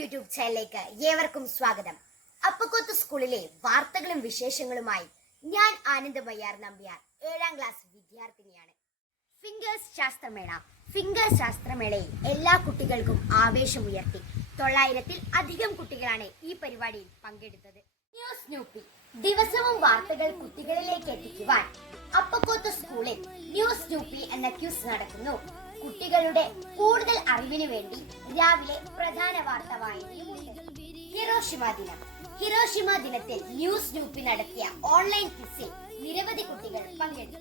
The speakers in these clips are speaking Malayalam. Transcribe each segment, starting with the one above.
യൂട്യൂബ് ചാനലിലേക്ക് ഏവർക്കും സ്വാഗതം. അപ്പക്കോത്ത് സ്കൂളിലെ വാർത്തകളും വിശേഷങ്ങളുമായി ഞാൻ ആനന്ദമയ്യാർ നമ്പ്യാർ, 7ാം ക്ലാസ് വിദ്യാർത്ഥിനിയാണ്. ഫിംഗേഴ്സ് ശാസ്ത്രമേളയിൽ എല്ലാ കുട്ടികൾക്കും ആവേശമുയർത്തി. 900-ൽ അധികം കുട്ടികളാണ് ഈ പരിപാടിയിൽ പങ്കെടുത്തത്. ന്യൂസ് സ്നൂപ്പി ദിവസവും വാർത്തകൾ കുട്ടികളിലേക്ക് എത്തിക്കുവാൻ അപ്പക്കോത്ത് സ്കൂളിൽ ന്യൂസ് സ്നൂപ്പി എന്ന ക്യൂസ് നടക്കുന്നു. കുട്ടികളുടെ കൂടുതൽ അറിവിന് വേണ്ടി രാവിലെ പ്രധാന വാർത്ത വായനയുമുണ്ട്. ഹിരോഷിമ ദിനത്തിൽ ന്യൂസ് സ്നൂപ്പി നടത്തിയ ഓൺലൈൻ ക്വിസിൽ നിരവധി കുട്ടികൾ പങ്കെടുത്തു.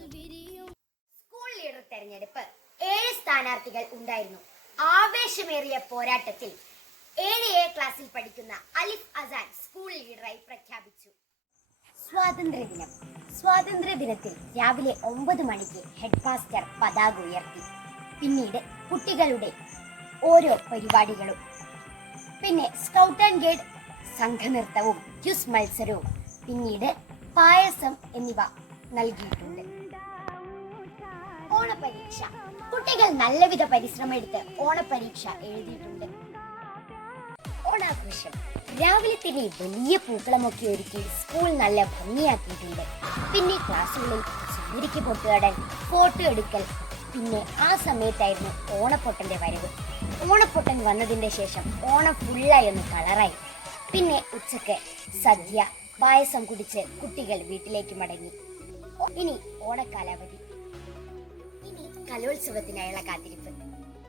സ്കൂൾ ലീഡർ തെരഞ്ഞെടുപ്പ് 7 സ്ഥാനാർത്ഥികൾ ഉണ്ടായിരുന്നു. ആവേശമേറിയ പോരാട്ടത്തിൽ 7A ക്ലാസ്സിൽ പഠിക്കുന്ന അലിഫ് അസാൻ സ്കൂൾ ലീഡറായി പ്രഖ്യാപിച്ചു. സ്വാതന്ത്ര്യദിനത്തിൽ രാവിലെ 9 മണിക്ക് ഹെഡ് മാസ്റ്റർ പതാക ഉയർത്തി. പിന്നീട് കുട്ടികളുടെ ഓരോ പരിപാടികളും, പിന്നെ സ്കൗട്ട് ആൻഡ് ഗൈഡ് സംഘനൃത്തവും ക്വിസ് മത്സരവും, പിന്നീട് പായസം എന്നിവ നൽകിയിട്ടുണ്ട്. ഓണപരീക്ഷ കുട്ടികൾ നല്ലവിധ പരിശ്രമം എടുത്ത് ഓണപരീക്ഷ എഴുതിയിട്ടുണ്ട്. ഓണാഘോഷം രാവിലെ തന്നെ വലിയ പൂക്കളമൊക്കെ ഒരുക്കി സ്കൂൾ നല്ല ഭംഗിയാക്കിയിട്ടുണ്ട്. പിന്നെ ക്ലാസ്സുകളിൽ സൂര്യക്ക് പൊട്ടുകടൽ, ഫോട്ടോ എടുക്കൽ, പിന്നെ ആ സമയത്തായിരുന്നു ഓണപ്പൊട്ടന്റെ വരവ്. ഓണപ്പൊട്ടൻ വന്നതിന്റെ ശേഷം ഓണം ഫുള്ളായി ഒന്ന് കളറായി. പിന്നെ ഉച്ചക്ക് സദ്യ, പായസം കുടിച്ച് കുട്ടികൾ വീട്ടിലേക്ക് മടങ്ങി. ഇനി ഓണക്കാലാവധി, ഇനി കലോത്സവത്തിനായുള്ള കാത്തിരിപ്പ്.